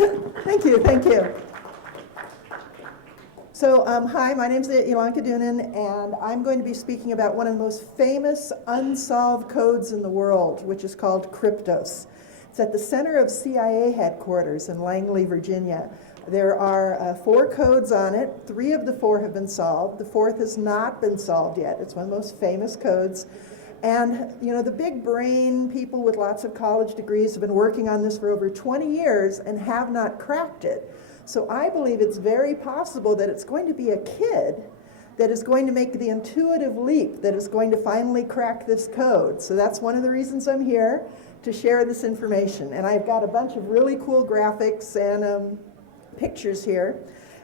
Thank you, thank you. So, hi, my name's Elonka Dunin, and I'm going to be speaking about one of the most famous unsolved codes in the world, which is called Kryptos. It's at the center of CIA headquarters in Langley, Virginia. There are 4 codes on it. 3 of the 4 have been solved. The 4th has not been solved yet. It's one of the most famous codes. And, you know, the big brain people with lots of college degrees have been working on this for over 20 years and have not cracked it. So I believe it's very possible that it's going to be a kid that is going to make the intuitive leap, that is going to finally crack this code. So that's one of the reasons I'm here, to share this information. And I've got a bunch of really cool graphics and pictures here.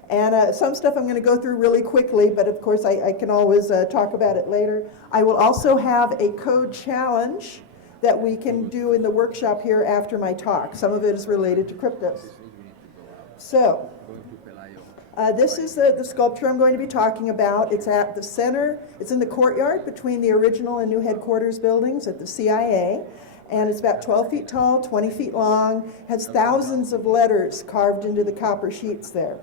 And some stuff I'm going to go through really quickly, but of course I can always talk about it later. I will also have a code challenge that we can do in the workshop here after my talk. Some of it is related to Kryptos. So, this is the sculpture I'm going to be talking about. It's at the center, it's in the courtyard between the original and new headquarters buildings at the CIA. And it's about 12 feet tall, 20 feet long, has thousands of letters carved into the copper sheets there.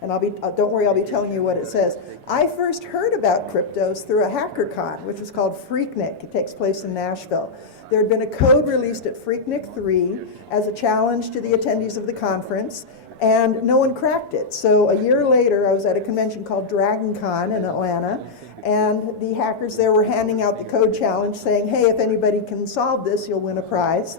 And don't worry, I'll be telling you what it says. I first heard about Kryptos through a HackerCon, which was called Freaknik. It takes place in Nashville. There had been a code released at Freaknik 3 as a challenge to the attendees of the conference, and no one cracked it. So a year later, I was at a convention called DragonCon in Atlanta, and the hackers there were handing out the code challenge saying, hey, if anybody can solve this, you'll win a prize.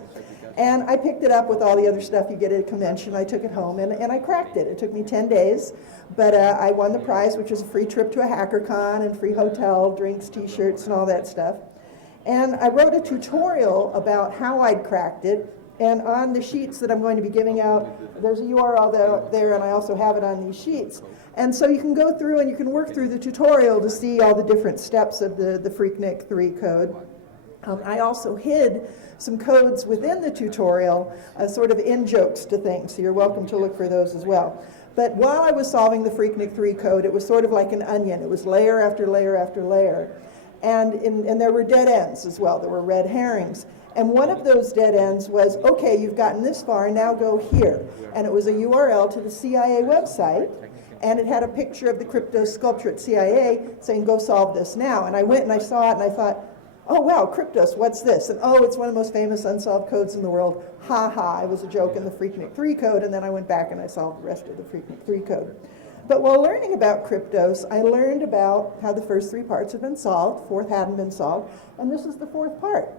And I picked it up with all the other stuff you get at a convention. I took it home, and I cracked it. It took me 10 days, but I won the prize, which was a free trip to a HackerCon and free hotel, drinks, T-shirts, and all that stuff. And I wrote a tutorial about how I'd cracked it, and on the sheets that I'm going to be giving out, there's a URL there, and I also have it on these sheets. And so you can go through and you can work through the tutorial to see all the different steps of the Freaknik 3 code. I also hid some codes within the tutorial, sort of in-jokes to things, so you're welcome to look for those as well. But while I was solving the Freaknik 3 code, it was sort of like an onion. It was layer after layer after layer. And there were dead ends as well. There were red herrings. And one of those dead ends was, okay, you've gotten this far, now go here. And it was a URL to the CIA website, and it had a picture of the Kryptos sculpture at CIA saying, go solve this now. And I went and I saw it, and I thought, oh, wow, Kryptos, what's this? And oh, it's one of the most famous unsolved codes in the world. Ha ha, it was a joke in the Freaknik 3 code, and then I went back and I solved the rest of the Freaknik 3 code. But while learning about Kryptos, I learned about how the first 3 parts have been solved, 4th hadn't been solved, and this is the 4th part.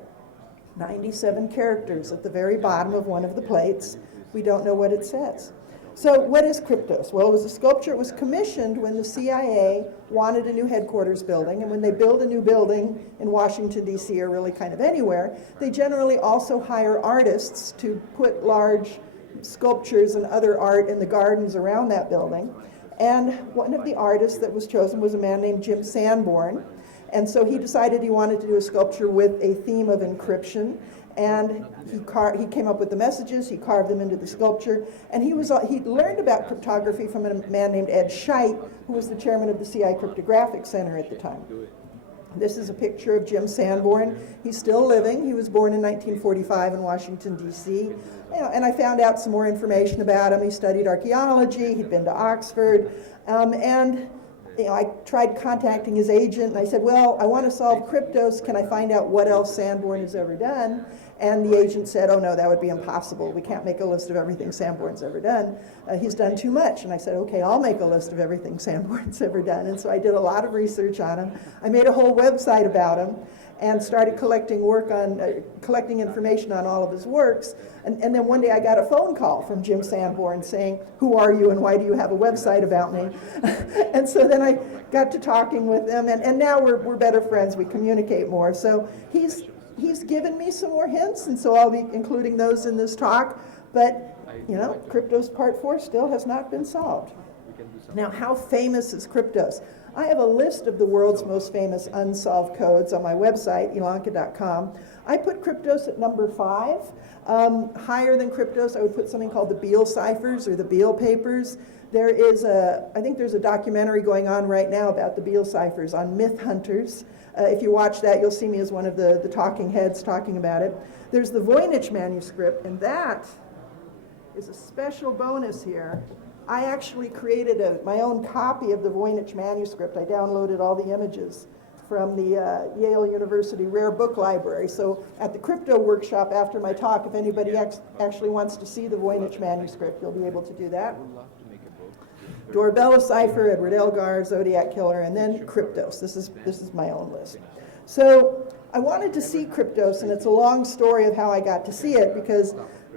97 characters at the very bottom of one of the plates. We don't know what it says. So what is Kryptos? Well, it was a sculpture. It was commissioned when the CIA wanted a new headquarters building, and when they build a new building in Washington, D.C., or really kind of anywhere, they generally also hire artists to put large sculptures and other art in the gardens around that building. And one of the artists that was chosen was a man named Jim Sanborn, and so he decided he wanted to do a sculpture with a theme of encryption. And he came up with the messages, he carved them into the sculpture, and he learned about cryptography from a man named Ed Scheidt, who was the chairman of the CIA Cryptographic Center at the time. This is a picture of Jim Sanborn. He's still living. He was born in 1945 in Washington, D.C. And I found out some more information about him. He studied archaeology, he'd been to Oxford, and I tried contacting his agent, and I said, well, I want to solve Kryptos. Can I find out what else Sanborn has ever done? And the agent said, oh, no, that would be impossible. We can't make a list of everything Sanborn's ever done. He's done too much. And I said, okay, I'll make a list of everything Sanborn's ever done. And so I did a lot of research on him. I made a whole website about him and started collecting information on all of his works. And then one day I got a phone call from Jim Sanborn saying, who are you and why do you have a website about me? And so then I got to talking with him, and now we're better friends. We communicate more. So he's given me some more hints, and so I'll be including those in this talk. But, you know, Kryptos Part 4 still has not been solved. Now, how famous is Kryptos? I have a list of the world's most famous unsolved codes on my website, elonka.com. I put Kryptos at number 5. Higher than Kryptos, I would put something called the Beale ciphers or the Beale papers. I think there's a documentary going on right now about the Beale ciphers on Myth Hunters. If you watch that, you'll see me as one of the talking heads talking about it. There's the Voynich manuscript, and that is a special bonus here. I actually created my own copy of the Voynich manuscript. I downloaded all the images from the Yale University Rare Book Library. So at the crypto workshop after my talk, if anybody actually wants to see the Voynich manuscript, you'll be able to do that. Dorabella Cipher, Edward Elgar, Zodiac Killer, and then Kryptos. This is my own list. So I wanted to see Kryptos, and it's a long story of how I got to see it, because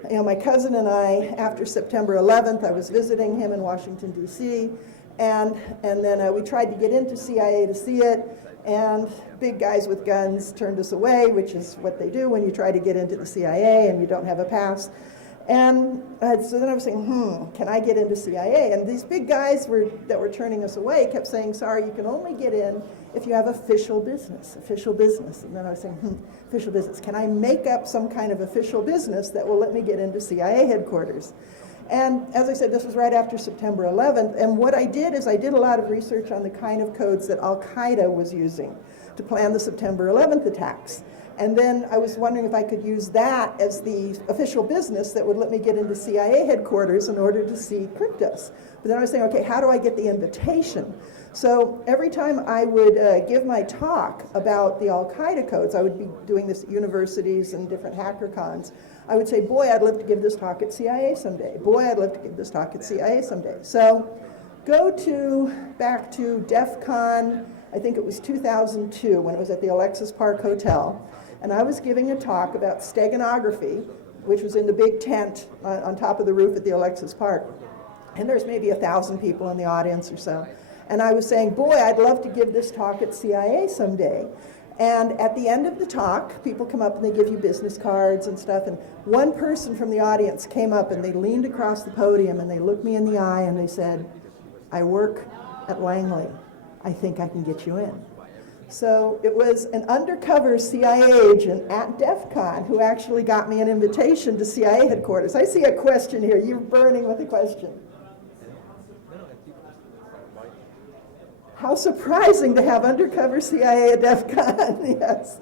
my cousin and I, after September 11th, I was visiting him in Washington, D.C., and then we tried to get into CIA to see it, and big guys with guns turned us away, which is what they do when you try to get into the CIA and you don't have a pass. And so then I was saying, can I get into CIA? And these big guys that were turning us away kept saying, sorry, you can only get in if you have official business. And then I was saying, official business. Can I make up some kind of official business that will let me get into CIA headquarters? And as I said, this was right after September 11th. And what I did is I did a lot of research on the kind of codes that Al-Qaeda was using to plan the September 11th attacks. And then I was wondering if I could use that as the official business that would let me get into CIA headquarters in order to see Kryptos. But then I was saying, okay, how do I get the invitation? So every time I would give my talk about the Al-Qaeda codes, I would be doing this at universities and different hacker cons, I would say, boy, I'd love to give this talk at CIA someday. Boy, I'd love to give this talk at CIA someday. So go back to DEF CON, I think it was 2002, when it was at the Alexis Park Hotel. And I was giving a talk about steganography, which was in the big tent on top of the roof at the Alexis Park. And there's maybe 1,000 people in the audience or so. And I was saying, boy, I'd love to give this talk at CIA someday. And at the end of the talk, people come up and they give you business cards and stuff. And one person from the audience came up and they leaned across the podium and they looked me in the eye and they said, I work at Langley. I think I can get you in. So it was an undercover CIA agent at DEF CON who actually got me an invitation to CIA headquarters. I see a question here. You're burning with a question. How surprising to have undercover CIA at DEF CON, yes.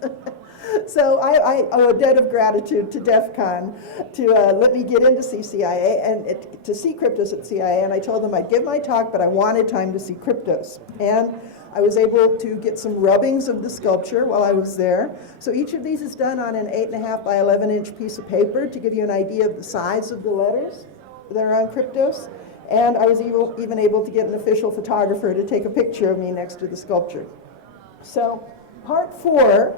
So I owe a debt of gratitude to DEF CON to let me get in to see CIA and to see Kryptos at CIA. And I told them I'd give my talk, but I wanted time to see Kryptos. And I was able to get some rubbings of the sculpture while I was there. So each of these is done on an 8.5 by 11-inch piece of paper to give you an idea of the size of the letters that are on Kryptos. And I was even able to get an official photographer to take a picture of me next to the sculpture. So part 4,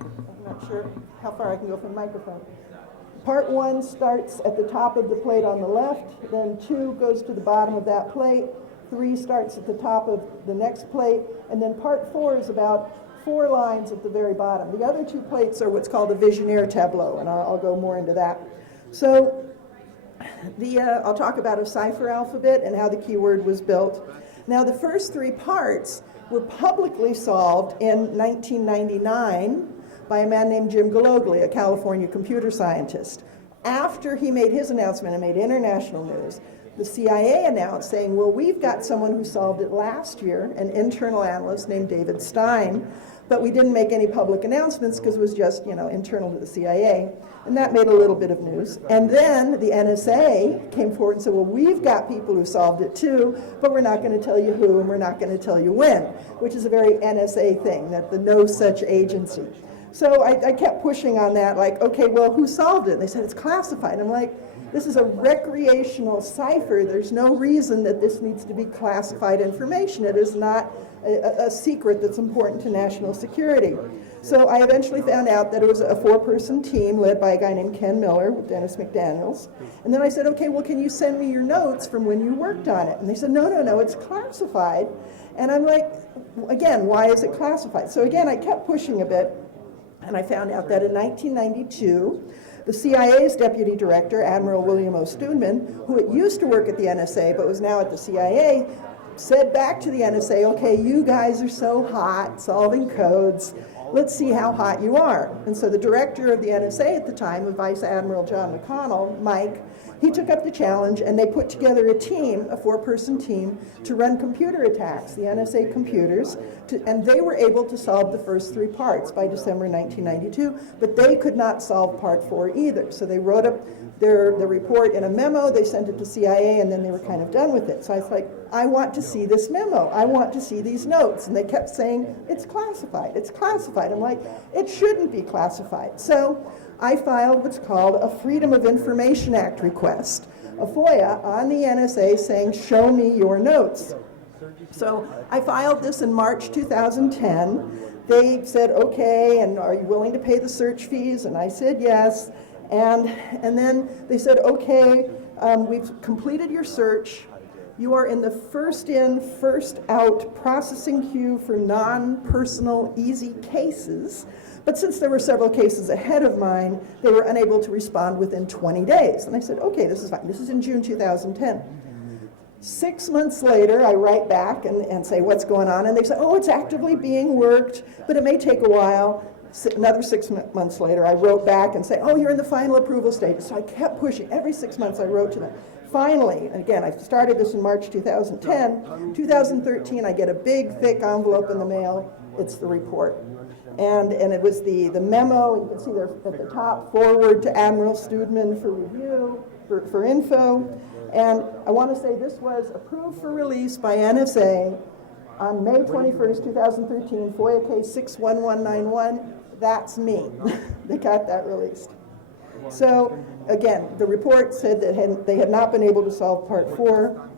I'm not sure how far I can go from the microphone. Part 1 starts at the top of the plate on the left, then 2 goes to the bottom of that plate, 3 starts at the top of the next plate, and then part 4 is about 4 lines at the very bottom. The other 2 plates are what's called a visionnaire tableau, and I'll go more into that. So I'll talk about a cipher alphabet and how the keyword was built. Now, the first 3 parts were publicly solved in 1999 by a man named Jim Galogli, a California computer scientist. After he made his announcement and made international news, the CIA announced saying, well, we've got someone who solved it last year, an internal analyst named David Stein, but we didn't make any public announcements because it was just, internal to the CIA. And that made a little bit of news. And then the NSA came forward and said, well, we've got people who solved it too, but we're not going to tell you who and we're not going to tell you when, which is a very NSA thing, that the no such agency. So I kept pushing on that, like, okay, well, who solved it? And they said, it's classified. I'm like, this is a recreational cipher. There's no reason that this needs to be classified information. It is not a secret that's important to national security. So I eventually found out that it was a 4-person team led by a guy named Ken Miller with Dennis McDaniels. And then I said, okay, well, can you send me your notes from when you worked on it? And they said, no, it's classified. And I'm like, again, why is it classified? So again, I kept pushing a bit, and I found out that in 1992, the CIA's deputy director, Admiral William O. Stoneman, who used to work at the NSA but was now at the CIA, said back to the NSA, okay, you guys are so hot solving codes, let's see how hot you are. And so the director of the NSA at the time, Vice Admiral John McConnell, Mike, He took up the challenge, and they put together a team, a 4-person team, to run computer attacks, the NSA computers, and they were able to solve the first 3 parts by December 1992, but they could not solve part 4 either. So they wrote up the report in a memo, they sent it to CIA, and then they were kind of done with it. So I was like, I want to see this memo. I want to see these notes. And they kept saying, it's classified, it's classified. I'm like, it shouldn't be classified. So I filed what's called a Freedom of Information Act request, a FOIA, on the NSA saying, show me your notes. So I filed this in March 2010. They said, okay, and are you willing to pay the search fees? And I said yes. And then they said, okay, we've completed your search. You are in the first in, first out processing queue for non-personal easy cases. But since there were several cases ahead of mine, they were unable to respond within 20 days. And I said, okay, this is fine. This is in June 2010. 6 months later, I write back and say, what's going on? And they say, oh, it's actively being worked, but it may take a while. Another 6 months later, I wrote back and say, oh, you're in the final approval stage. So I kept pushing. Every 6 months, I wrote to them. Finally, again, I started this in March 2010. 2013, I get a big, thick envelope in the mail. It's the report. And it was the memo. You can see there at the top, forward to Admiral Studman for review, for info. And I want to say this was approved for release by NSA on May 21st, 2013, FOIA case 61191. That's me. They got that released. So again, the report said that they had not been able to solve part 4.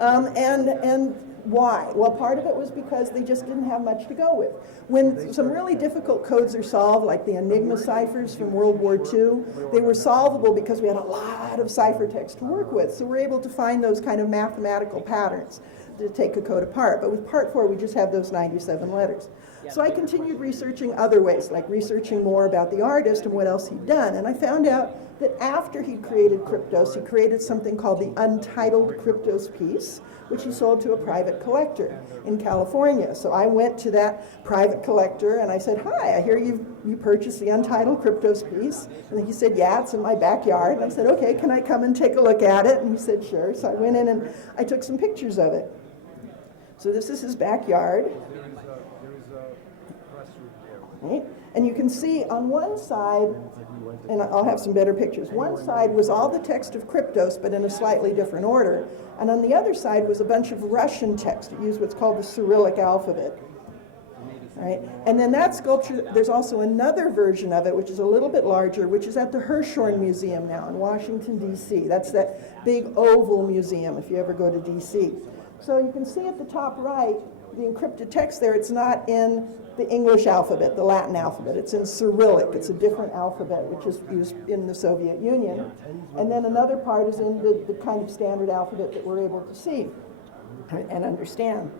And why? Well, part of it was because they just didn't have much to go with. When some really difficult codes are solved, like the Enigma ciphers from World War II, they were solvable because we had a lot of ciphertext to work with. So we're able to find those kind of mathematical patterns to take a code apart. But with part 4, we just have those 97 letters. So I continued researching other ways, like researching more about the artist and what else he'd done. And I found out that after he created Kryptos, he created something called the Untitled Kryptos piece, which he sold to a private collector in California. So I went to that private collector and I said, hi, I hear you purchased the Untitled Kryptos piece. And he said, yeah, it's in my backyard. And I said, okay, can I come and take a look at it? And he said, sure. So I went in and I took some pictures of it. So this is his backyard. Right? And you can see on one side, and I'll have some better pictures, one side was all the text of Kryptos, but in a slightly different order. And on the other side was a bunch of Russian text. It used what's called the Cyrillic Alphabet. Right? And then that sculpture, there's also another version of it, which is a little bit larger, which is at the Hirshhorn Museum now in Washington, D.C. That's that big oval museum if you ever go to D.C. So you can see at the top right, the encrypted text there, it's not in the English alphabet, the Latin alphabet. It's in Cyrillic. It's a different alphabet, which is used in the Soviet Union. And then another part is in the kind of standard alphabet that we're able to see and understand.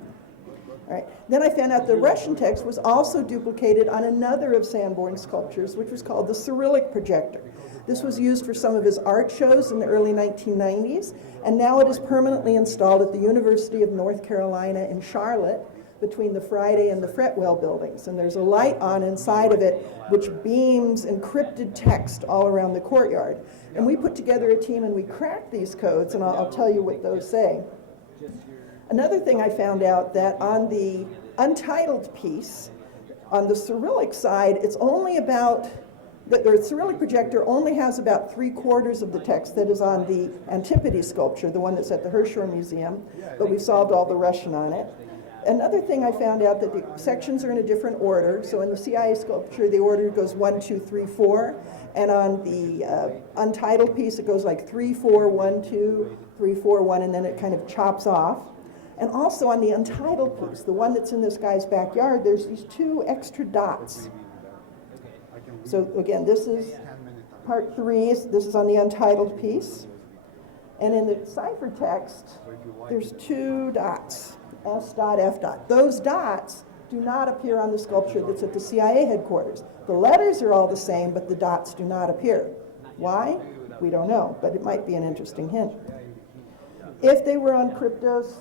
All right. Then I found out the Russian text was also duplicated on another of Sanborn's sculptures, which was called the Cyrillic Projector. This was used for some of his art shows in the early 1990s, and now it is permanently installed at the University of North Carolina in Charlotte between the Friday and the Fretwell buildings. And there's a light on inside of it which beams encrypted text all around the courtyard. And we put together a team and we cracked these codes, and I'll tell you what those say. Another thing I found out that on the Untitled piece, on the Cyrillic side, it's only about, the Cyrillic projector only has about 3/4 of the text that is on the Antipodes sculpture, the one that's at the Hirshhorn Museum, but we solved all the Russian on it. Another thing I found out that the sections are in a different order. So in the CIA sculpture, the order goes 1, 2, 3, 4. And on the Untitled piece, it goes like 3, 4, 1, 2, 3, 4, 1, and then it kind of chops off. And also on the Untitled piece, the one that's in this guy's backyard, there's these 2 extra dots. So again, this is part 3. This is on the Untitled piece. And in the ciphertext, there's 2 dots. S dot, F dot. Those dots do not appear on the sculpture that's at the CIA headquarters. The letters are all the same, but the dots do not appear. Why? We don't know, but it might be an interesting hint. If they were on Kryptos,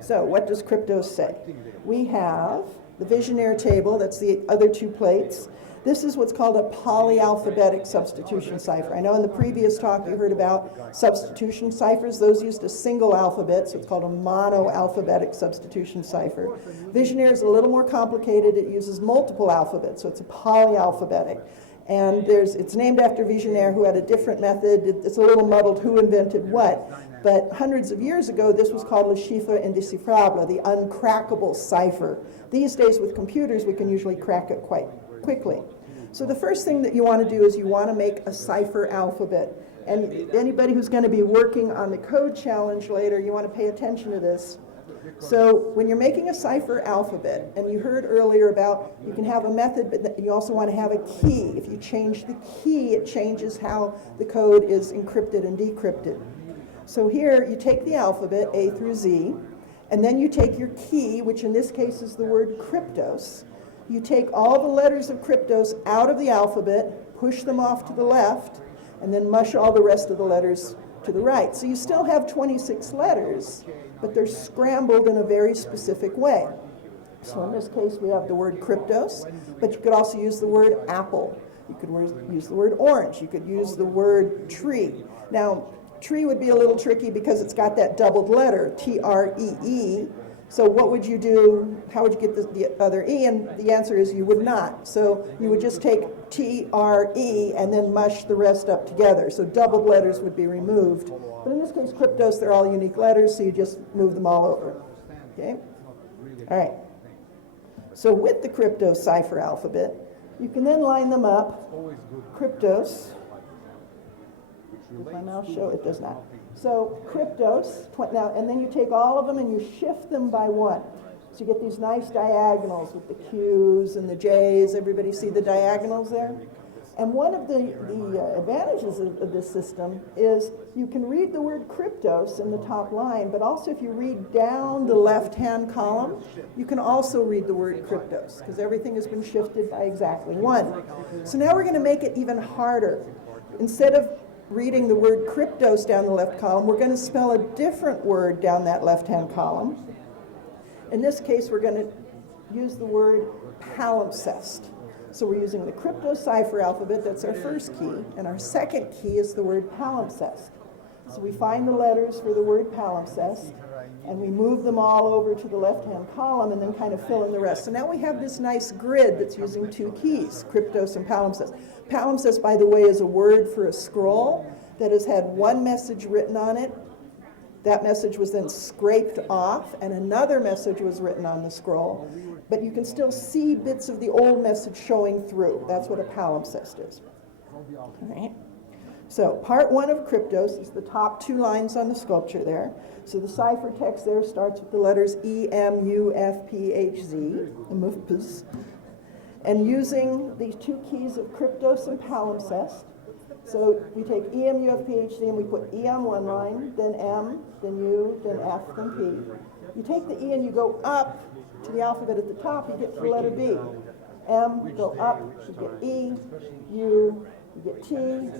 so what does Kryptos say? We have the Vigenère table, that's the other two plates. This is what's called a polyalphabetic substitution cipher. I know in the previous talk you heard about substitution ciphers. Those used a single alphabet, so it's called a monoalphabetic substitution cipher. Vigenère is a little more complicated. It uses multiple alphabets, so it's a polyalphabetic. And it's named after Vigenère, who had a different method. It's a little muddled who invented what. But hundreds of years ago, this was called le chiffre indéchiffrable, the uncrackable cipher. These days with computers, we can usually crack it quite quickly. So the first thing that you want to do is you want to make a cipher alphabet. And anybody who's going to be working on the code challenge later, you want to pay attention to this. So when you're making a cipher alphabet, and you heard earlier about you can have a method, but you also want to have a key. If you change the key, it changes how the code is encrypted and decrypted. So here you take the alphabet, A through Z, and then you take your key, which in this case is the word kryptos. You take all the letters of kryptos out of the alphabet, push them off to the left, and then mush all the rest of the letters to the right. So you still have 26 letters, but they're scrambled in a very specific way. So in this case, we have the word kryptos, but you could also use the word apple. You could use the word orange. You could use the word tree. Now, tree would be a little tricky because it's got that doubled letter, T-R-E-E. So what would you do? How would you get the other E? And the answer is you would not. So you would just take T-R-E and then mush the rest up together. So doubled letters would be removed. But in this case, kryptos, they're all unique letters, so you just move them all over. Okay? All right. So with the kryptos cipher alphabet, you can then line them up. Kryptos. If my mouse show, it does not. So kryptos, now, and then you take all of them and you shift them by one. So you get these nice diagonals with the Q's and the J's. Everybody see the diagonals there? And one of the advantages of this system is you can read the word kryptos in the top line, but also if you read down the left-hand column, you can also read the word kryptos, because everything has been shifted by exactly one. So now we're going to make it even harder. Instead of reading the word kryptos down the left column, we're going to spell a different word down that left-hand column. In this case, we're going to use the word palimpsest. So we're using the kryptos cipher alphabet, that's our first key, and our second key is the word palimpsest. So we find the letters for the word palimpsest, and we move them all over to the left-hand column and then kind of fill in the rest. So now we have this nice grid that's using two keys, kryptos and palimpsest. Palimpsest, by the way, is a word for a scroll that has had one message written on it. That message was then scraped off, and another message was written on the scroll. But you can still see bits of the old message showing through. That's what a palimpsest is. All right. So part one of kryptos is the top two lines on the sculpture there. So the cipher text there starts with the letters E, M, U, F, P, H, Z, and using these two keys of kryptos and palimpsest. So we take E, M, U, F, P, H, Z, and we put E on one line, then M, then U, then F, then P. You take the E and you go up to the alphabet at the top, you get to the letter B. M, go up, you get E, U, you get T,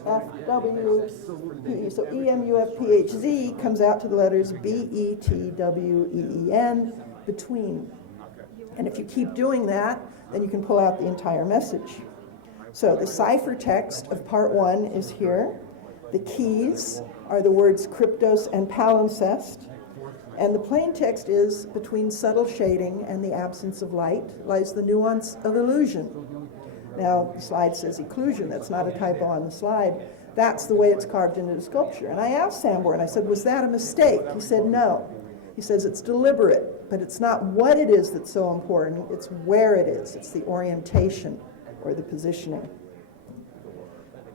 F, W, P. So E, M, U, F, P, H, Z comes out to the letters B, E, T, W, E, E, N, between. And if you keep doing that, then you can pull out the entire message. So the cipher text of part one is here. The keys are the words kryptos and palimpsest. And the plain text is, between subtle shading and the absence of light lies the nuance of illusion. Now, the slide says occlusion. That's not a typo on the slide. That's the way it's carved into the sculpture. And I asked Sanborn, I said, was that a mistake? He said, no. He says it's deliberate, but it's not what it is that's so important. It's where it is. It's the orientation or the positioning.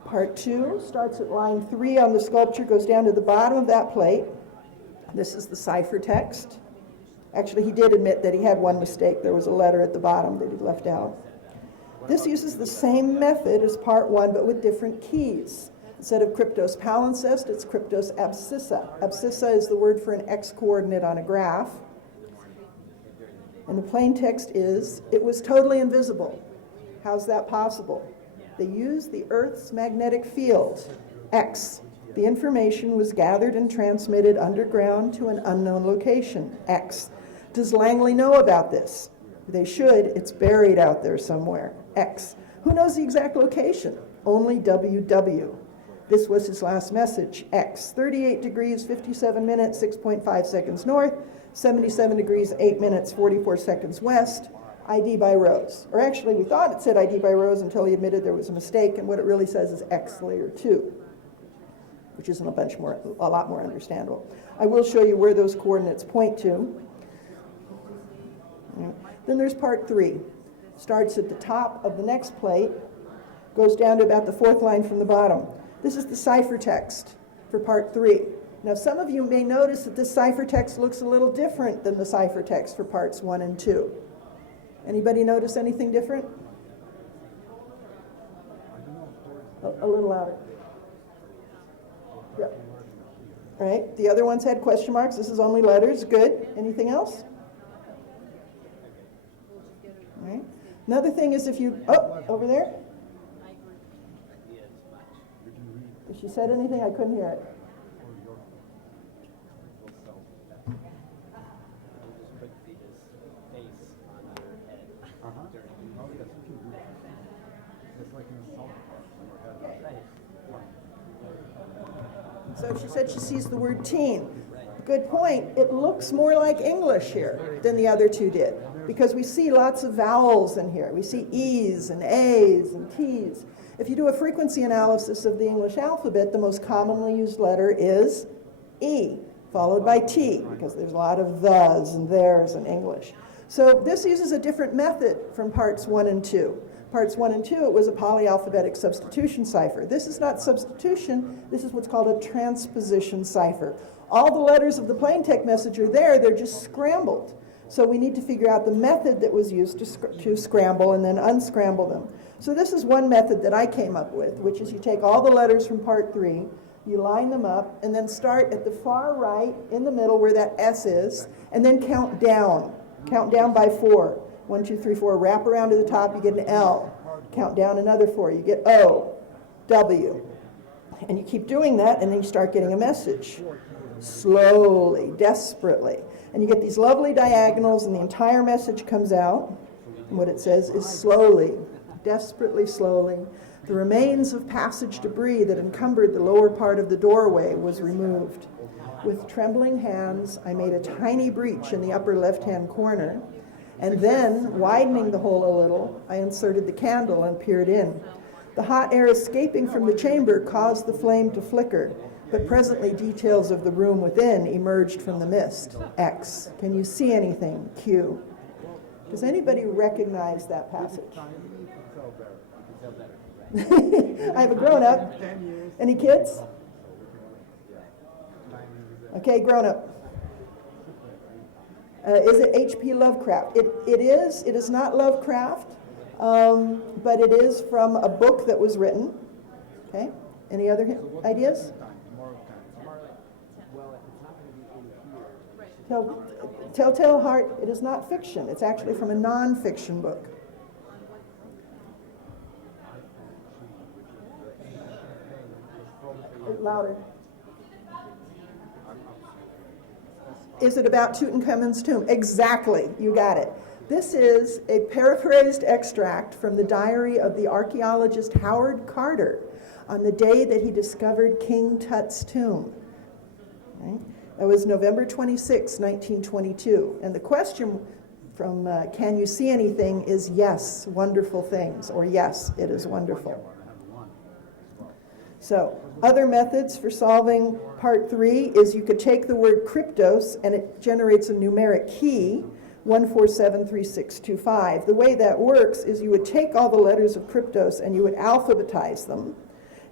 Part two starts at line 3 on the sculpture, goes down to the bottom of that plate. This is the cipher text. Actually, he did admit that he had one mistake. There was a letter at the bottom that he left out. This uses the same method as part one, but with different keys. Instead of kryptos palimpsest, it's kryptos abscissa. Abscissa is the word for an x-coordinate on a graph. And the plain text is, it was totally invisible. How's that possible? They used the Earth's magnetic field, X. The information was gathered and transmitted underground to an unknown location, X. Does Langley know about this? They should. It's buried out there somewhere. X. Who knows the exact location? Only WW. This was his last message. X. 38 degrees, 57 minutes, 6.5 seconds north. 77 degrees, 8 minutes, 44 seconds west. ID by Rose. Or actually, we thought it said ID by Rose until he admitted there was a mistake, and what it really says is X layer 2, which isn't a lot more understandable. I will show you where those coordinates point to. Then there's part 3. Starts at the top of the next plate, goes down to about the 4th line from the bottom. This is the ciphertext for part 3. Now, some of you may notice that this ciphertext looks a little different than the ciphertext for parts 1 and 2. Anybody notice anything different? A little louder. Yep. All right, the other ones had question marks. This is only letters. Good. Anything else? All right. Another thing is if you, over there. If she said anything, I couldn't hear it. So she said she sees the word teen. Good point. It looks more like English here than the other two did, because we see lots of vowels in here. We see E's and A's and T's. If you do a frequency analysis of the English alphabet, the most commonly used letter is E, followed by T, because there's a lot of thes and theres in English. So this uses a different method from parts 1 and 2. Parts 1 and 2, it was a polyalphabetic substitution cipher. This is not substitution, this is what's called a transposition cipher. All the letters of the plain text message are there, they're just scrambled. So we need to figure out the method that was used to scramble and then unscramble them. So this is one method that I came up with, which is you take all the letters from part 3, you line them up, and then start at the far right, in the middle where that S is, and then count down. Count down by 4. 1, 2, 3, 4. Wrap around to the top, you get an L. Count down another 4, you get O, W. And you keep doing that, and then you start getting a message. Slowly, desperately. And you get these lovely diagonals, and the entire message comes out. And what it says is slowly, desperately slowly, the remains of passage debris that encumbered the lower part of the doorway was removed. With trembling hands, I made a tiny breach in the upper left-hand corner, and then, widening the hole a little, I inserted the candle and peered in. The hot air escaping from the chamber caused the flame to flicker, but presently details of the room within emerged from the mist. X. Can you see anything? Q. Does anybody recognize that passage? I have a grown-up. Any kids? Okay, grown-up. Is it H.P. Lovecraft? It is. It is not Lovecraft, but it is from a book that was written. Okay. Any other ideas? Telltale Heart. It is not fiction. It's actually from a non-fiction book. Louder. Is it about Tutankhamun's tomb? Exactly, you got it. This is a paraphrased extract from the diary of the archaeologist Howard Carter on the day that he discovered King Tut's tomb. Right? That was November 26, 1922. And the question from Can you see anything is yes, wonderful things, or yes, it is wonderful. So, other methods for solving part 3 is you could take the word kryptos and it generates a numeric key, 1473625. The way that works is you would take all the letters of kryptos and you would alphabetize them.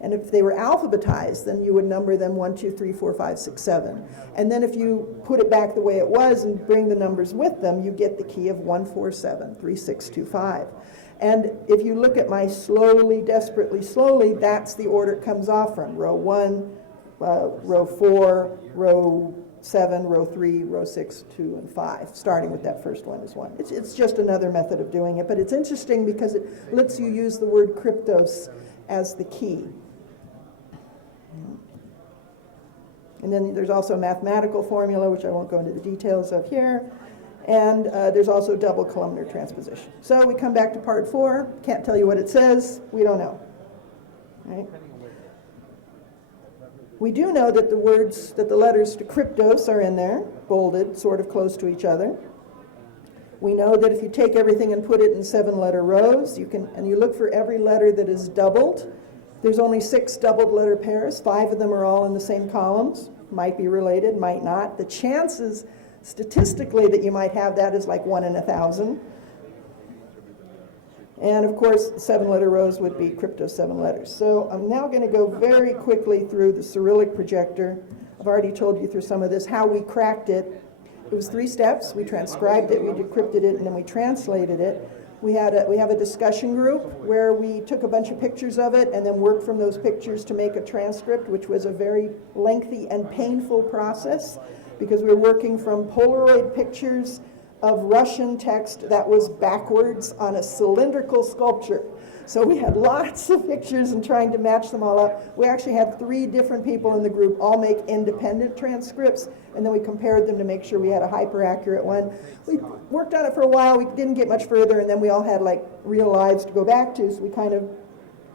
And if they were alphabetized, then you would number them 1, 2, 3, 4, 5, 6, 7. And then if you put it back the way it was and bring the numbers with them, you get the key of 1473625. And if you look at my slowly, desperately, slowly, that's the order it comes off from. Row 1, row 4, row 7, row 3, row 6, 2, and 5. Starting with that first one is 1. It's just another method of doing it, but it's interesting because it lets you use the word kryptos as the key. And then there's also a mathematical formula, which I won't go into the details of here. And there's also double columnar transposition. So we come back to part 4. Can't tell you what it says. We don't know. Right? We do know that the letters to kryptos are in there, bolded, sort of close to each other. We know that if you take everything and put it in 7-letter rows, and you look for every letter that is doubled. There's only 6 doubled letter pairs. 5 of them are all in the same columns. Might be related, might not. The chances statistically that you might have that is like 1 in 1,000. And of course, 7-letter rows would be crypto 7 letters. So I'm now going to go very quickly through the Cyrillic Projector. I've already told you through some of this, how we cracked it. It was 3 steps. We transcribed it, we decrypted it, and then we translated it. We have a discussion group where we took a bunch of pictures of it and then worked from those pictures to make a transcript, which was a very lengthy and painful process because we were working from Polaroid pictures of Russian text that was backwards on a cylindrical sculpture. So we had lots of pictures and trying to match them all up. We actually had 3 different people in the group all make independent transcripts, and then we compared them to make sure we had a hyper-accurate one. We worked on it for a while. We didn't get much further, and then we all had like real lives to go back to, so we kind of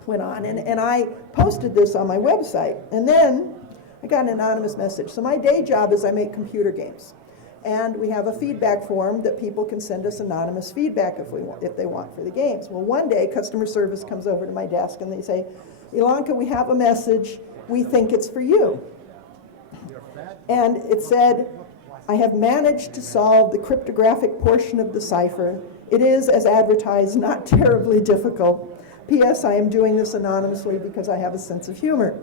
went on. And I posted this on my website, and then I got an anonymous message. So my day job is I make computer games. And we have a feedback form that people can send us anonymous feedback if they want for the games. Well, one day, customer service comes over to my desk and they say, Elonka, we have a message. We think it's for you. And it said, I have managed to solve the cryptographic portion of the cipher. It is, as advertised, not terribly difficult. P.S. I am doing this anonymously because I have a sense of humor.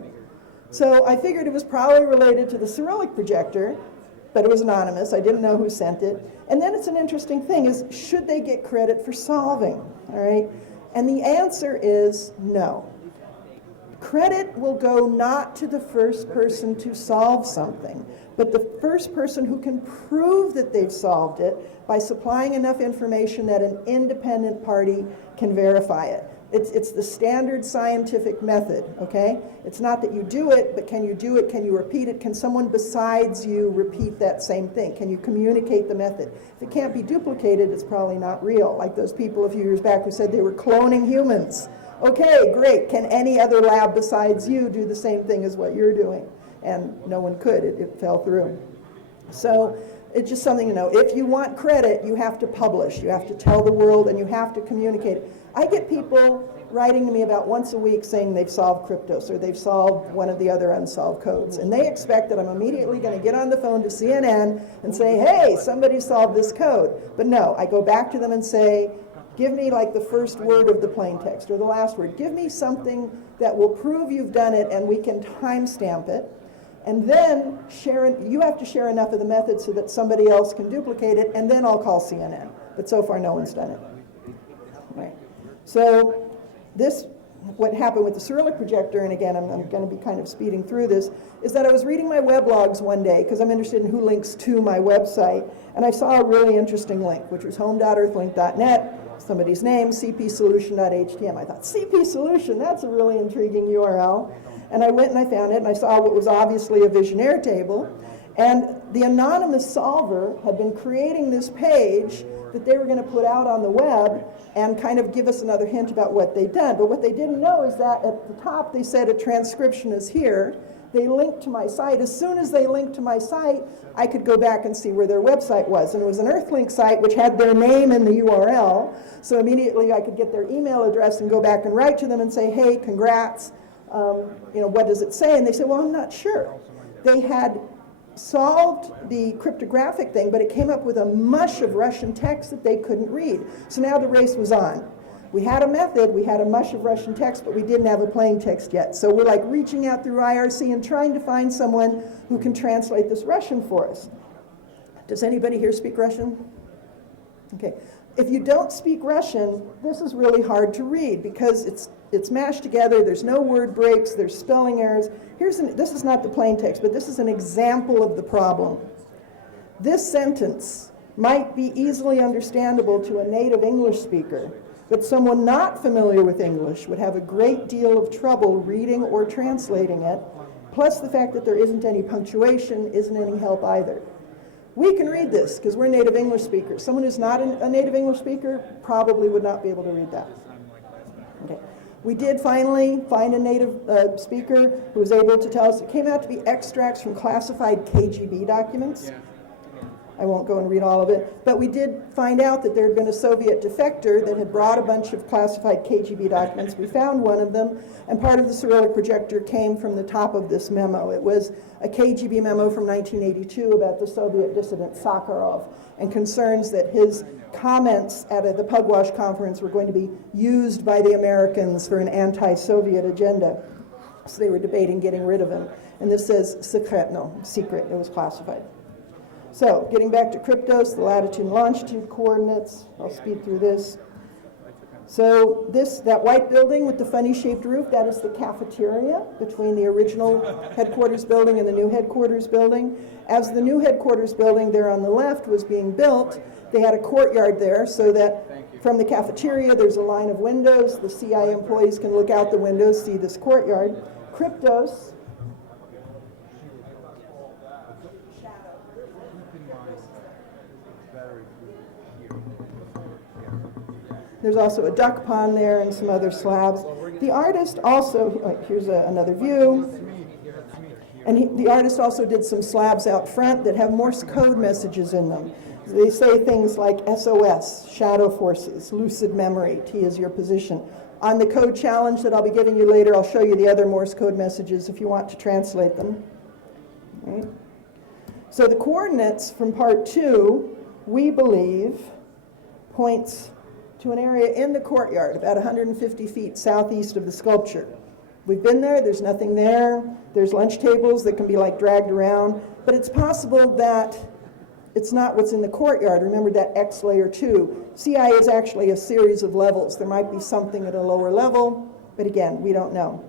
So I figured it was probably related to the Cyrillic Projector, but it was anonymous. I didn't know who sent it. And then it's an interesting thing is, should they get credit for solving? All right? And the answer is no. Credit will go not to the first person to solve something, but the first person who can prove that they've solved it by supplying enough information that an independent party can verify it. It's the standard scientific method, okay? It's not that you do it, but can you do it? Can you repeat it? Can someone besides you repeat that same thing? Can you communicate the method? If it can't be duplicated, it's probably not real. Like those people a few years back who said they were cloning humans. Okay, great. Can any other lab besides you do the same thing as what you're doing? And no one could. It fell through. So it's just something to know. If you want credit, you have to publish. You have to tell the world, and you have to communicate it. I get people writing to me about once a week saying they've solved Kryptos or they've solved one of the other unsolved codes. And they expect that I'm immediately going to get on the phone to CNN and say, hey, somebody solved this code. But no, I go back to them and say, give me like the first word of the plain text or the last word. Give me something that will prove you've done it and we can timestamp it. And then you have to share enough of the method so that somebody else can duplicate it, and then I'll call CNN. But so far, no one's done it. Right. So what happened with the Cyrillic Projector, and again, I'm going to be kind of speeding through this, is that I was reading my weblogs one day, because I'm interested in who links to my website, and I saw a really interesting link, which was home.earthlink.net, somebody's name, cpsolution.htm. I thought, CP Solution, that's a really intriguing URL. And I went and I found it, and I saw what was obviously a visionaire table. And the anonymous solver had been creating this page that they were going to put out on the web and kind of give us another hint about what they'd done. But what they didn't know is that at the top they said a transcription is here. They linked to my site. As soon as they linked to my site, I could go back and see where their website was. And it was an Earthlink site which had their name in the URL. So immediately I could get their email address and go back and write to them and say, hey, congrats. What does it say? And they said, well, I'm not sure. They had solved the cryptographic thing, but it came up with a mush of Russian text that they couldn't read. So now the race was on. We had a method, we had a mush of Russian text, but we didn't have a plain text yet. So we're like reaching out through IRC and trying to find someone who can translate this Russian for us. Does anybody here speak Russian? Okay. If you don't speak Russian, this is really hard to read because it's mashed together, there's no word breaks, there's spelling errors. This is not the plain text, but this is an example of the problem. This sentence might be easily understandable to a native English speaker, but someone not familiar with English would have a great deal of trouble reading or translating it, plus the fact that there isn't any punctuation isn't any help either. We can read this because we're native English speakers. Someone who's not a native English speaker probably would not be able to read that. Okay. We did finally find a native speaker who was able to tell us. It came out to be extracts from classified KGB documents. I won't go and read all of it, but we did find out that there had been a Soviet defector that had brought a bunch of classified KGB documents. We found one of them, and part of the Cyrillic Projector came from the top of this memo. It was a KGB memo from 1982 about the Soviet dissident Sakharov, and concerns that his comments at the Pugwash conference were going to be used by the Americans for an anti-Soviet agenda. So they were debating getting rid of him. And this says secret, no, secret, it was classified. So, getting back to Kryptos, the latitude and longitude coordinates, I'll speed through this. So that white building with the funny shaped roof, that is the cafeteria between the original headquarters building and the new headquarters building. As the new headquarters building there on the left was being built, they had a courtyard there so that from the cafeteria there's a line of windows. The CIA employees can look out the windows, see this courtyard. Kryptos. There's also a duck pond there and some other slabs. The artist also, here's another view, and the artist also did some slabs out front that have Morse code messages in them. They say things like SOS, shadow forces, lucid memory, T is your position. On the code challenge that I'll be giving you later, I'll show you the other Morse code messages if you want to translate them. Okay. So the coordinates from part 2, we believe, points to an area in the courtyard about 150 feet southeast of the sculpture. We've been there, there's nothing there. There's lunch tables that can be like dragged around, but it's possible that it's not what's in the courtyard. Remember that X layer 2. CI is actually a series of levels. There might be something at a lower level, but again, we don't know.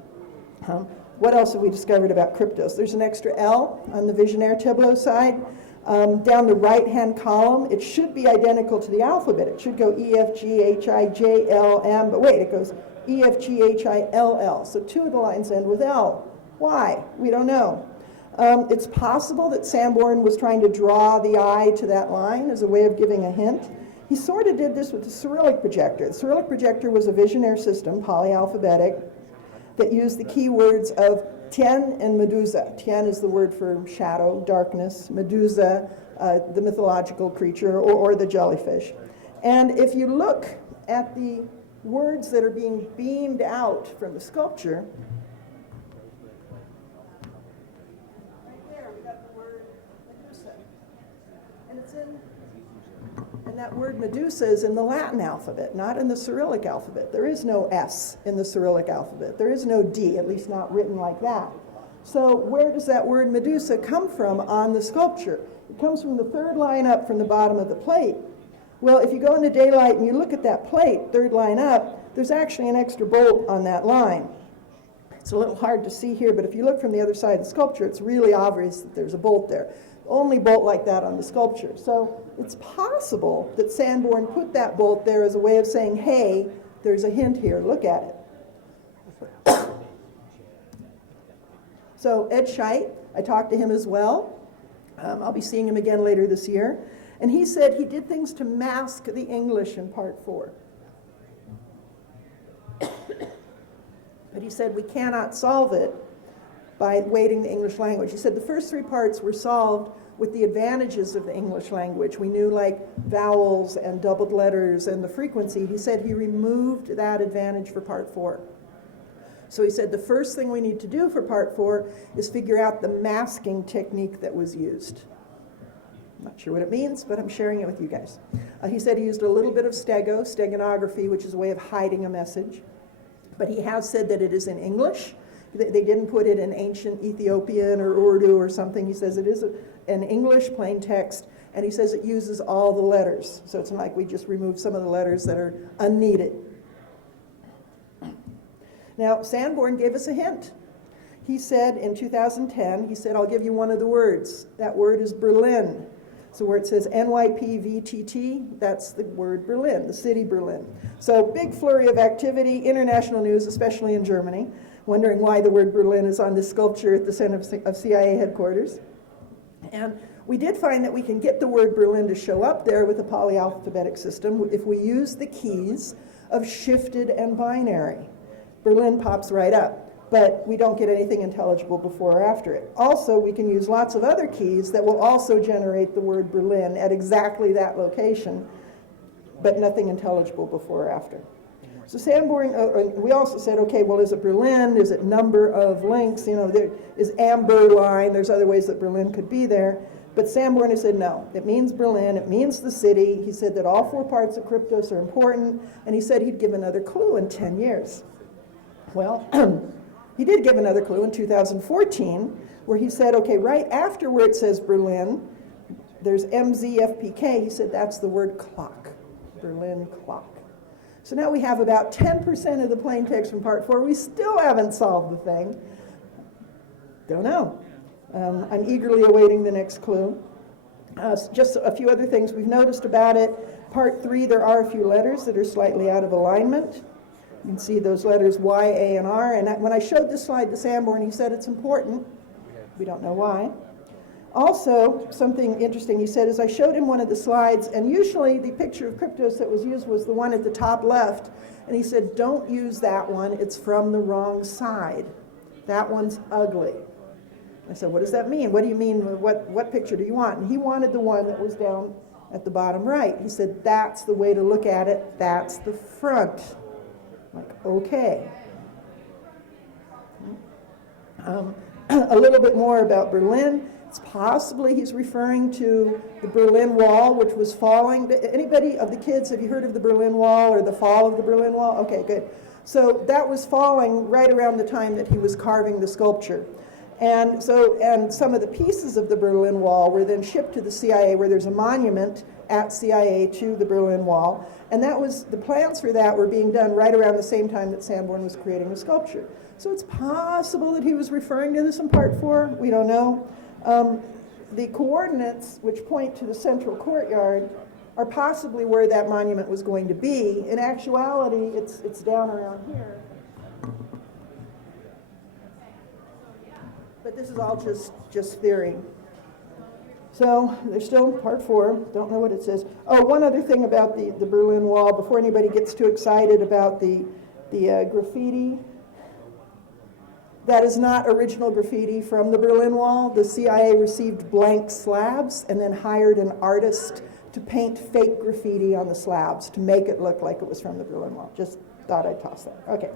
What else have we discovered about Kryptos? There's an extra L on the Visionnaire tableau side. Down the right-hand column, it should be identical to the alphabet. It should go E, F, G, H, I, J, L, M, but wait, it goes E, F, G, H, I, L, L. So 2 of the lines end with L. Why? We don't know. It's possible that Sanborn was trying to draw the I to that line as a way of giving a hint. He sort of did this with the Cyrillic Projector. The Cyrillic Projector was a Visionnaire system, polyalphabetic, that used the keywords of Tien and Medusa. Tien is the word for shadow, darkness. Medusa, the mythological creature, or the jellyfish. And if you look at the words that are being beamed out from the sculpture, right there we got the word Medusa. And that word Medusa is in the Latin alphabet, not in the Cyrillic alphabet. There is no S in the Cyrillic alphabet. There is no D, at least not written like that. So where does that word Medusa come from on the sculpture? It comes from the third line up from the bottom of the plate. Well, if you go into daylight and you look at that plate, third line up, there's actually an extra bolt on that line. It's a little hard to see here, but if you look from the other side of the sculpture, it's really obvious that there's a bolt there. Only bolt like that on the sculpture. So it's possible that Sanborn put that bolt there as a way of saying, hey, there's a hint here, look at it. So Ed Scheidt, I talked to him as well. I'll be seeing him again later this year. And he said he did things to mask the English in part 4. But he said we cannot solve it by weighting the English language. He said the first 3 parts were solved with the advantages of the English language. We knew like vowels and doubled letters and the frequency. He said he removed that advantage for part 4. So he said the first thing we need to do for part 4 is figure out the masking technique that was used. I'm not sure what it means, but I'm sharing it with you guys. He said he used a little bit of steganography, which is a way of hiding a message. But he has said that it is in English. They didn't put it in ancient Ethiopian or Urdu or something. He says it is an English plain text, and he says it uses all the letters. So it's not like we just remove some of the letters that are unneeded. Now, Sanborn gave us a hint. He said in 2010, he said, I'll give you one of the words. That word is Berlin. So where it says NYPVTT, that's the word Berlin, the city Berlin. So big flurry of activity, international news, especially in Germany, wondering why the word Berlin is on this sculpture at the center of CIA headquarters. And We did find that we can get the word Berlin to show up there with a polyalphabetic system if we use the keys of shifted and binary. Berlin pops right up, but we don't get anything intelligible before or after it. Also, we can use lots of other keys that will also generate the word Berlin at exactly that location, but nothing intelligible before or after. So Sanborn, we also said, okay, well, is it Berlin? Is it number of links? You know, there is amber line. There's other ways that Berlin could be there. But Sanborn has said, no, it means Berlin. It means the city. He said that all 4 parts of Kryptos are important. And he said he'd give another clue in 10 years. Well, he did give another clue in 2014, where he said, okay, right after where it says Berlin, there's MZFPK. He said that's the word clock, Berlin clock. So now we have about 10% of the plain text from part 4. We still haven't solved the thing. Don't know. I'm eagerly awaiting the next clue. Just a few other things we've noticed about it. Part 3, there are a few letters that are slightly out of alignment. You can see those letters Y, A, and R. And when I showed this slide to Sanborn, he said it's important. We don't know why. Also, something interesting he said is I showed him one of the slides, and usually the picture of Kryptos that was used was the one at the top left. And he said, don't use that one. It's from the wrong side. That one's ugly. I said, what does that mean? What do you mean? What picture do you want? And he wanted the one that was down at the bottom right. He said, that's the way to look at it. That's the front. I'm like, okay. A little bit more about Berlin. It's possibly he's referring to the Berlin Wall, which was falling. Anybody of the kids, have you heard of the Berlin Wall or the fall of the Berlin Wall? Okay, good. So that was falling right around the time that he was carving the sculpture. And some of the pieces of the Berlin Wall were then shipped to the CIA, where there's a monument at CIA to the Berlin Wall. And that was, the plans for that were being done right around the same time that Sanborn was creating the sculpture. So it's possible that he was referring to this in part 4. We don't know. The coordinates, which point to the central courtyard, are possibly where that monument was going to be. In actuality, it's down around here. But this is all just theory. So there's still part 4. Don't know what it says. Oh, one other thing about the Berlin Wall, before anybody gets too excited about the graffiti. That is not original graffiti from the Berlin Wall. The CIA received blank slabs and then hired an artist to paint fake graffiti on the slabs to make it look like it was from the Berlin Wall. Just thought I'd toss that. Okay.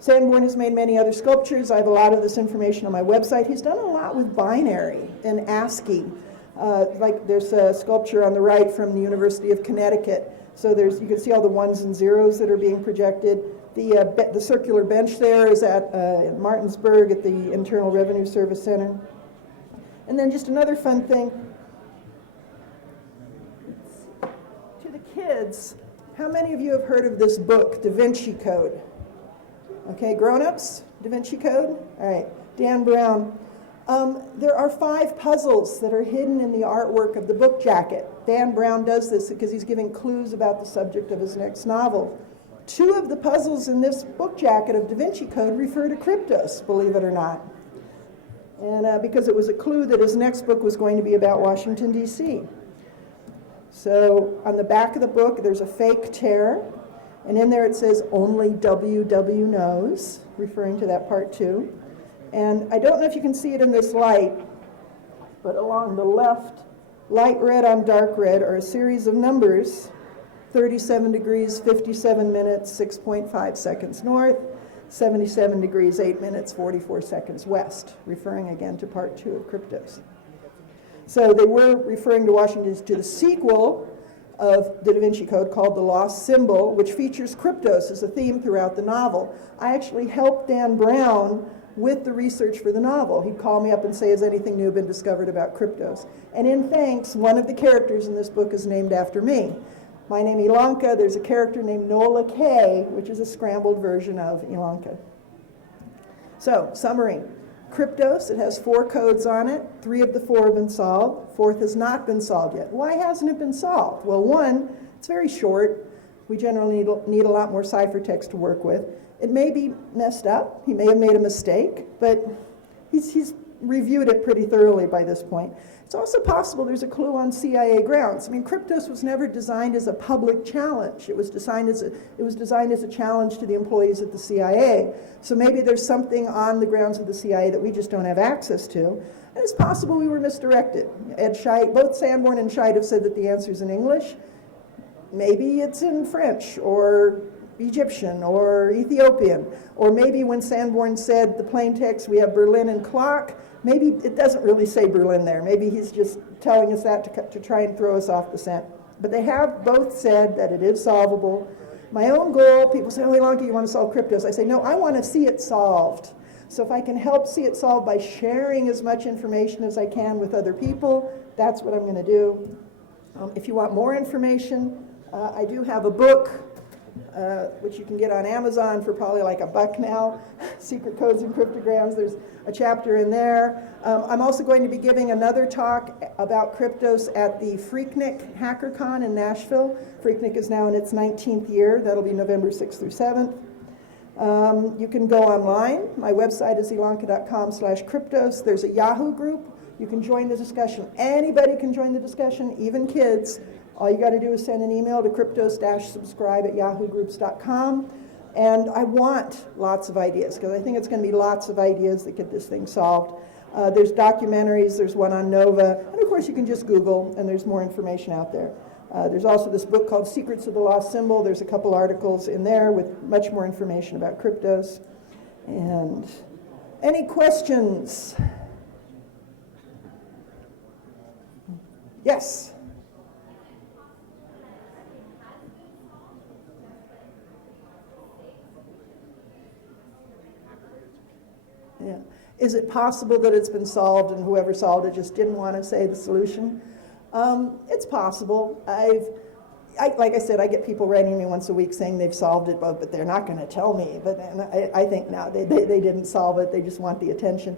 Sanborn has made many other sculptures. I have a lot of this information on my website. He's done a lot with binary and ASCII. Like there's a sculpture on the right from the University of Connecticut. So you can see all the 1s and 0s that are being projected. The circular bench there is at Martinsburg at the Internal Revenue Service Center. And then just another fun thing. To the kids, how many of you have heard of this book, Da Vinci Code? Okay, grown-ups, Da Vinci Code? All right, Dan Brown. There are 5 puzzles that are hidden in the artwork of the book jacket. Dan Brown does this because he's giving clues about the subject of his next novel. 2 of the puzzles in this book jacket of Da Vinci Code refer to Kryptos, believe it or not. And because it was a clue that his next book was going to be about Washington, D.C. So on the back of the book, there's a fake tear. And in there it says, only WW knows, referring to that part 2. And I don't know if you can see it in this light, but along the left, light red on dark red, are a series of numbers. 37 degrees, 57 minutes, 6.5 seconds north, 77 degrees, 8 minutes, 44 seconds west, referring again to part 2 of Kryptos. So they were referring to Washington, to the sequel of the Da Vinci Code called The Lost Symbol, which features Kryptos as a theme throughout the novel. I actually helped Dan Brown with the research for the novel. He'd call me up and say, has anything new been discovered about Kryptos? And in thanks, one of the characters in this book is named after me. My name is Elonka. There's a character named Nola K, which is a scrambled version of Elonka. So, summary. Kryptos, it has 4 codes on it. 3 of the 4 have been solved. 4th has not been solved yet. Why hasn't it been solved? Well, 1, it's very short. We generally need a lot more ciphertext to work with. It may be messed up. He may have made a mistake, but he's reviewed it pretty thoroughly by this point. It's also possible there's a clue on CIA grounds. I mean, Kryptos was never designed as a public challenge. It was designed as a challenge to the employees at the CIA. So maybe there's something on the grounds of the CIA that we just don't have access to. And it's possible we were misdirected. Ed Scheidt, both Sanborn and Scheidt have said that the answer's in English. Maybe it's in French or Egyptian or Ethiopian. Or maybe when Sanborn said the plain text, we have Berlin and clock, maybe it doesn't really say Berlin there. Maybe he's just telling us that to try and throw us off the scent. But they have both said that it is solvable. My own goal, people say, oh, Elonka, you want to solve Kryptos? I say, no, I want to see it solved. So if I can help see it solved by sharing as much information as I can with other people, that's what I'm going to do. If you want more information, I do have a book, which you can get on Amazon for probably like $1 now, Secret Codes and Cryptograms. There's a chapter in there. I'm also going to be giving another talk about Kryptos at the Freaknik HackerCon in Nashville. Freaknik is now in its 19th year. That'll be November 6th through 7th. You can go online. My website is elonka.com/Kryptos. There's a Yahoo group. You can join the discussion. Anybody can join the discussion, even kids. All you got to do is send an email to kryptos-subscribe@yahoogroups.com. And I want lots of ideas, because I think it's going to be lots of ideas that get this thing solved. There's documentaries, there's one on Nova, and of course you can just Google, and there's more information out there. There's also this book called Secrets of the Lost Symbol. There's a couple articles in there with much more information about Kryptos. And any questions? Yes? Yeah. Is it possible that it's been solved and whoever solved it just didn't want to say the solution? It's possible. Like I said, I get people writing me once a week saying they've solved it, but they're not going to tell me. But I think no, they didn't solve it. They just want the attention.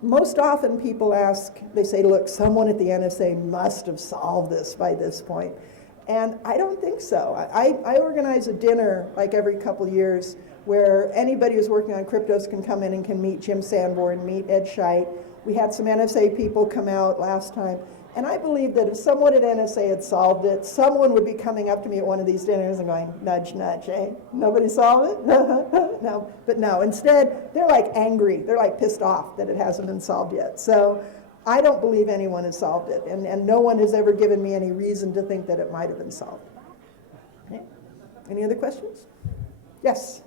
Most often people ask, they say, look, someone at the NSA must have solved this by this point. And I don't think so. I organize a dinner like every couple years where anybody who's working on Kryptos can come in and can meet Jim Sanborn, meet Ed Scheidt. We had some NSA people come out last time. And I believe that if someone at NSA had solved it, someone would be coming up to me at one of these dinners and going, nudge, nudge, eh? Nobody solved it? No. But no, instead, they're like angry. They're like pissed off that it hasn't been solved yet. So I don't believe anyone has solved it. And no one has ever given me any reason to think that it might have been solved. Okay. Any other questions? Yes?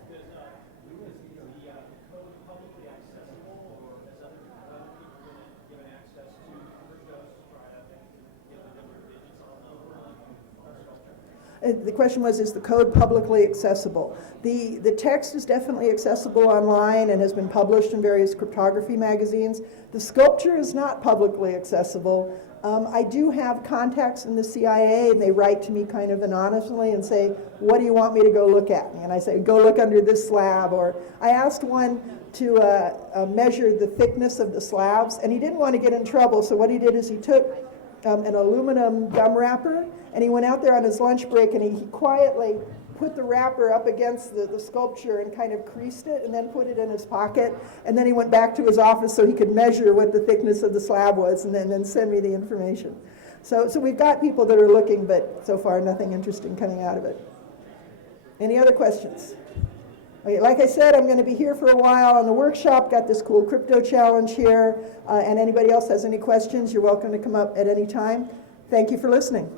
The question was, is the code publicly accessible? The text is definitely accessible online and has been published in various cryptography magazines. The sculpture is not publicly accessible. I do have contacts in the CIA, and they write to me kind of anonymously and say, what do you want me to go look at? And I say, go look under this slab. Or I asked one to measure the thickness of the slabs, and he didn't want to get in trouble, so what he did is he took an aluminum gum wrapper, and he went out there on his lunch break and he quietly put the wrapper up against the sculpture and kind of creased it and then put it in his pocket, and then he went back to his office so he could measure what the thickness of the slab was and then send me the information. So we've got people that are looking, but so far nothing interesting coming out of it. Any other questions? Okay, like I said, I'm going to be here for a while on the workshop, got this cool crypto challenge here, and anybody else has any questions, you're welcome to come up at any time. Thank you for listening.